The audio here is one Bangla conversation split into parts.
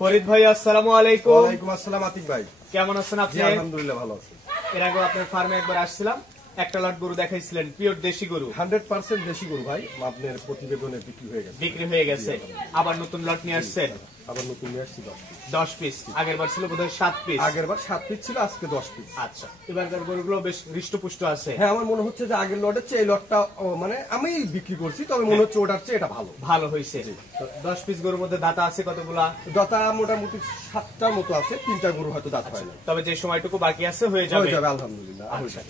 ফরিদ ভাই আসসালামু আলাইকুম। ওয়ালাইকুম আসসালাম আতিক ভাই, কেমন আছেন আপনি? আলহামদুলিল্লাহ ভালো আছি। এর আগে আপনার ফার্মে একবার আসছিলাম, একটা লট গরু দেখাইছিলেন, পিওর দেশি গরু, 100% দেশি গরু ভাই। আপনার প্রতিবেদনে বিক্রি হয়ে গেছে। আবার নতুন লট নিয়ে আসছেন? আবার নতুন নিয়ে আসছি 10 পিস। আগের বার ছিল বোধহয় 7 পিস। আগের বার 7 পিস ছিল, আজকে 10 পিস। আচ্ছা, এবারকার গরুগুলো বেশ হৃষ্টপুষ্ট আছে। হ্যাঁ, আমার মনে হচ্ছে যে আগের লটের চেয়ে এই লটটা মানে আমি বিক্রি করছি, তবে মনে হচ্ছে ওটার চেয়ে এটা ভালো হয়েছে। 10 পিস গরুর মধ্যে দাঁতা আছে কতগুলা? দাতা মোটামুটি 7টার মতো আছে, 3টা গরু হয়তো দাঁত হয় না। তবে যে সময়টুকু বাকি আছে হয়ে যাবে আলহামদুলিল্লাহ। আচ্ছা,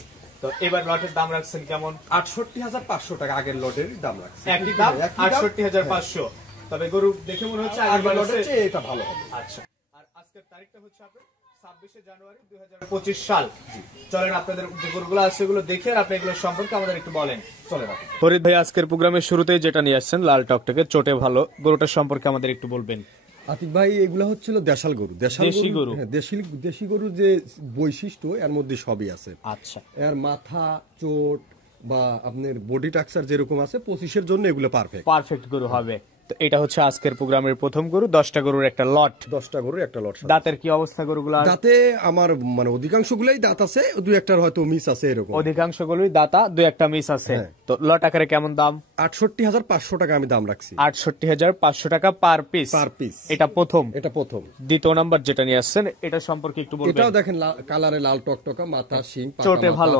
তো এবার লটের দাম রাখছেন কেমন? ৬৮,৫০০ টাকা আগের লটের দাম রাখছে। একই দাম ৬৮,৫০০। তবে গরু দেখে মনে হচ্ছে আগের লটের চেয়ে এটা ভালো হবে। আচ্ছা, আর আজকের তারিখটা হচ্ছে আপনার 26শে জানুয়ারি 2025 সাল। চলেন আপনাদের যে গরুগুলো আছে এগুলো দেখে আর আপনি এগুলো সম্পর্কে আমাদের একটু বলেন। চলেন। ফরিদ ভাই, আজকের প্রোগ্রামের শুরুতেই যেটা নিয়ে আসছেন লাল টকটকে চোটে ভালো গরুটার সম্পর্কে আমাদের একটু বলবেন। আতিক ভাই, এগুলা হচ্ছিল দেশাল গরু। দেশি গরু যে বৈশিষ্ট্য এর মধ্যে সবই আছে। আচ্ছা, এর মাথা, চোট বা আপনার বডি টাক্সার যেরকম আছে 25-এর জন্য এগুলো পারফেক্ট গরু হবে। তো এটা হচ্ছে আজকের প্রোগ্রামের প্রথম গরু, 10টা গরুর একটা লট। 10টা গরুর একটা লট। দাঁতের কি অবস্থা গরুগুলা? দাঁতে আমার মানে অধিকাংশ গুলাই দাঁত আছে, দুই একটার হয়তো মিস আছে এরকম। অধিকাংশ গুলোই দাঁতা, দুই একটা মিস আছে। তো লট আকারে কেমন দাম? ৬৮,৫০০ টাকা আমি দাম রাখছি। ৬৮,৫০০ টাকা পার পিস। এটা প্রথম। দ্বিতীয় নাম্বার যেটা নিয়ে আসছেন এটা সম্পর্কে একটু বলবেন। এটাও দেখেন কালারে লাল টকটকা, মাথা, শিং,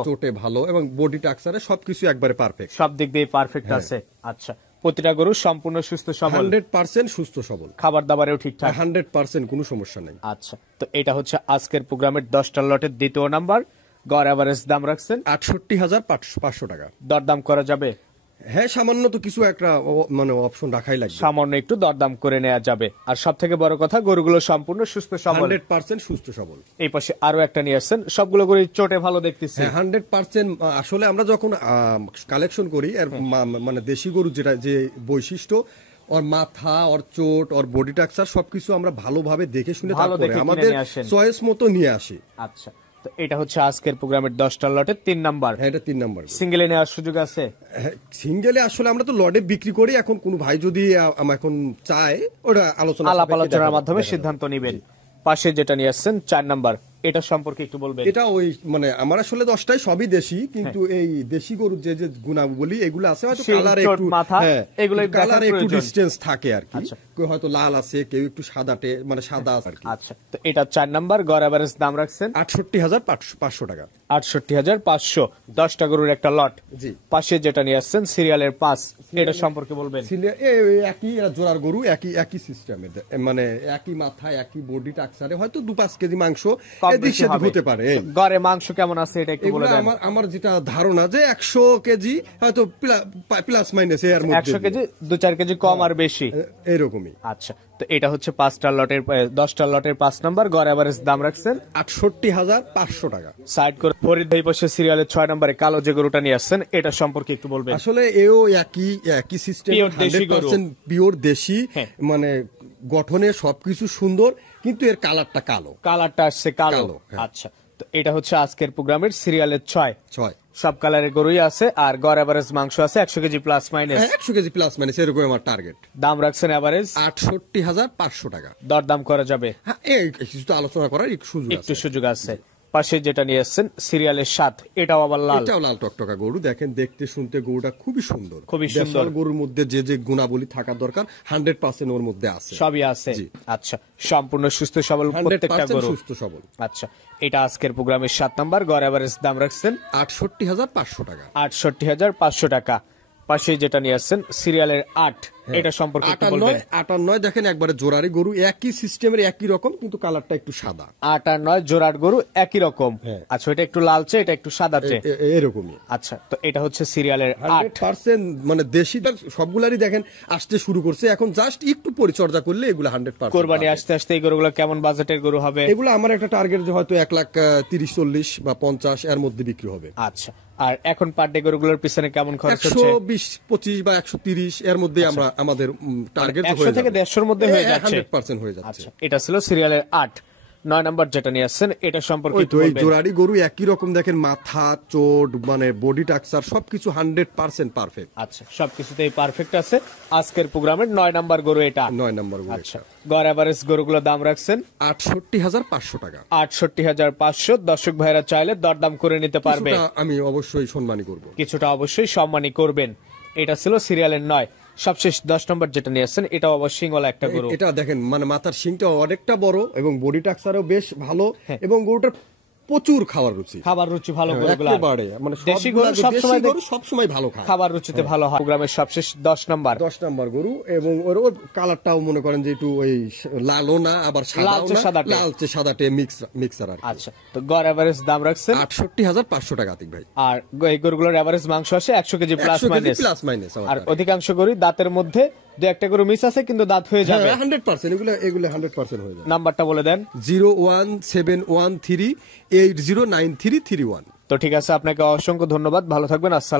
চোটে ভালো এবং বডি টাক্সারে সবকিছু একবারে পারফেক্ট, সব দিক দিয়ে পারফেক্ট আছে। আচ্ছা, প্রতিটা গরু সম্পূর্ণ সুস্থ সবল, 100% সুস্থ সবল, খাবার দাবারেও ঠিকঠাক, 100% কোনো সমস্যা নেই। আচ্ছা, তো এটা হচ্ছে আজকের প্রোগ্রামের 10টা লটের দ্বিতীয় নাম্বার। গড় এভারেজ দাম রাখছেন ৬৮,৫০০ টাকা। দরদাম করা যাবে? হ্যাঁ, সামান্য তো কিছু একটা মানে অপশন রাখাই লাগবে, সামান্য একটু দরদাম করে নেওয়া যাবে। আর সব থেকে বড় কথা গরুগুলো সম্পূর্ণ সুস্থ সবল, 100% সুস্থ সবল। এই পাশে আরো একটা নিয়ে আসছেন, সবগুলো গরু চোটে ভালো দেখতেছি। 100% আসলে আমরা যখন কালেকশন করি এর মানে দেশি গরু যেটা যে বৈশিষ্ট্য, ওর মাথা, ওর চোট, ওর বডি টাক্সার সবকিছু আমরা ভালোভাবে দেখে শুনে তারপরে আমাদের চয়েস মতো নিয়ে আসি। আচ্ছা, তো এটা হচ্ছে আজকের প্রোগ্রামের 10টা লটের 3 নাম্বার। হ্যাঁ, এটা 3 নাম্বার। সিঙ্গেলে নেওয়ার সুযোগ আছে? সিঙ্গেলে আসলে আমরা তো লটে বিক্রি করি, এখন কোন ভাই যদি এখন চায় ওটা আলোচনার মাধ্যমে সিদ্ধান্ত নেবেন। পাশে যেটা নিয়ে আসছেন 4 নাম্বার, এটা সম্পর্কে একটু বলবেন। এটা ওই মানে আমার আসলে 10টাই সবই দেশি, কিন্তু এই দেশি গরুর যে যে গুণাবলী এগুলো আছে, হয়তো কালারে একটু কালারে একটু ডিসটেন্স থাকে আর কি। কেউ হয়তো লাল আছে, কেউ একটু সাদাটে মানে সাদা আর কি। আচ্ছা, তো এটা 4 নাম্বার। গড় এভারেজ দাম রাখছেন ৬৮,৫০০ টাকা। ৬৮,৫০০, 10টা গরুর একটা লট। জি। পাশে যেটা নিয়ে আসছেন সিরিয়ালের 5, এটা সম্পর্কে বলবেন। একই জোড়ার গরু, একই সিস্টেমের, মানে একই মাথা, একই বডি টাক্সারে, হয়তো 2-5 কেজি মাংস এদিক সেদিক হতে পারে। গড়ে মাংস কেমন আছে এটা একটু বলে দেন। আমার যেটা ধারণা যে 100 কেজি হয়তো প্লাস মাইনাস এর মধ্যে, 100 কেজি 2-4 কেজি কম আর বেশি এরকমই। আচ্ছা, তো এটা হচ্ছে 10টা লটের 5 নাম্বার। গড় এভারেজ দাম রাখছেন ৬৮,৫০০ টাকা। সাইড করে ফরিদ ভাই বসে সিরিয়ালের 6 নম্বরে কালো যে গরুটা নিয়ে আসছেন এটা সম্পর্কে একটু বলবেন। আসলে এও একই সিস্টেম, 100% পিওর দেশি, মানে গঠনে সবকিছু সুন্দর, কিন্তু এর কালারটা আসছে কালো। আচ্ছা, তো এটা হচ্ছে আজকের প্রোগ্রামের সিরিয়ালের 6। সব কালারের গরুই আছে, আর গড় এভারেজ মাংস আছে 100 KG plus minus. 100 KG plus minus এরকম আমার টার্গেট। দাম রাখছেন এভারেজ ৬৮,৫০০ টাকা। দরদাম করা যাবে? হ্যাঁ, কিছু তো আলোচনা করার একটু সুযোগ আছে। পাশে যেটা নিয়ে আসছেন সিরিয়ালের 7, এটাও আবার লাল। এটাও লাল টকটকা গরু। দেখেন, দেখতে শুনতে গরুটা খুবই সুন্দর। গরুর মধ্যে যে যে গুণাবলী থাকা দরকার 100% ওর মধ্যে আছে, সবই আছে। আচ্ছা, সম্পূর্ণ সুস্থ সবল প্রত্যেকটা গরু, সুস্থ সবল। আচ্ছা, এটা আজকের প্রোগ্রামের 7 নাম্বার। গড় এভারেজ দাম রাখছেন ৬৮,৫০০ টাকা। ৬৮,৫০০ টাকা। পাশে যেটা নিয়ে আসছেন সিরিয়ালের 8, এটা সম্পর্কে একটু বলবেন। 8 আর 9 দেখেন একবারে জোড়ারি গরু, একই সিস্টেমের, একই রকম, কিন্তু কালারটা একটু সাদা। 8 আর 9 জোড়ার গরু একই রকম। আচ্ছা, এটা একটু লালচে, এটা একটু সাদাচে, এরকমই। আচ্ছা, তো এটা হচ্ছে সিরিয়ালের 8%, মানে দেশিটা সবগুলারই দেখেন আসতে শুরু করছে এখন, জাস্ট একটু পরিচর্যা করলে এগুলো 100%। কোরবানি আসতে আসতে এই গরুগুলো কেমন বাজেটের গরু হবে? এগুলো আমার একটা টার্গেট যে হয়তো 1,30,40 বা 50 এর মধ্যে বিক্রি হবে। আচ্ছা, আর এখন পার ডে গরুগুলোর পিছনে কেমন খরচ হচ্ছে? 120-25 বা 130 এর মধ্যে আমরা আমাদের টার্গেট 100 থেকে 150 এর মধ্যে হয়ে যাচ্ছে, 100% হয়ে যাচ্ছে। আচ্ছা, এটা ছিল সিরিয়ালের 8। 9 নাম্বার যেটা নিয়ে আসছেন এটা সম্পর্কে ওই একটু তো এই বলবেন। জোড়ারি গরু একই রকম দেখেন, মাথা, চোট, মানে বডি টাক্সার সবকিছু 100% পারফেক্ট। আচ্ছা, সবকিছুতেই পারফেক্ট আছে। আজকের প্রোগ্রামের 9 নাম্বার গরু এটা। 9 নম্বর গরু। আচ্ছা, গড় এভারেজ গরুগুলোর দাম রাখছেন 68,500 টাকা। 68,500। দর্শক ভাইরা চাইলে দরদাম করে নিতে পারবে, কিছুটা আমি অবশ্যই সম্মানী করব। কিছুটা অবশ্যই সম্মানী করবেন। এটা ছিল সিরিয়ালের 9। সবশেষ 10 নম্বর যেটা নিয়ে আসছেন এটা অবশ্যই সিঙ্গল একটা গরু। এটা দেখেন, মানে মাথার শিংটা অনেকটা বড় এবং বডি টাক্সারও বেশ ভালো, হ্যাঁ। এবং গরুটার প্রচুর খাওয়ার রুচি। খাবার রুচি ভালো গরুগুলো, একেবারে মানে দেশি গরু সবসময় সবসময় ভালো খায়, খাবার রুচিতে ভালো হয়। প্রোগ্রামের সবশেষ 10 নাম্বার 10 নম্বর গরু, এবং ওর কালারটাও মনে করেন যে একটু ওই লালও না আবার লালচে সাদাটে। লালচে সাদাটে মিক্সার আর কি। আচ্ছা, তো গড় এভারেজ দাম রাখছেন 68,500 টাকা আতিক ভাই। আর এই গরুগুলোর এভারেজ মাংস আসে 100 KG plus 100 KG minus. Plus minus আর অধিকাংশ গরু দাঁতের মধ্যে দু একটা গরু মিস আছে, কিন্তু দাঁত হয়ে যাবে। 100% এগুলো 100% হয়ে যাবে। নাম্বারটা বলে দেন। 01713809331। তো ঠিক আছে, আপনাকে অসংখ্য ধন্যবাদ, ভালো থাকবেন, আসসালাম।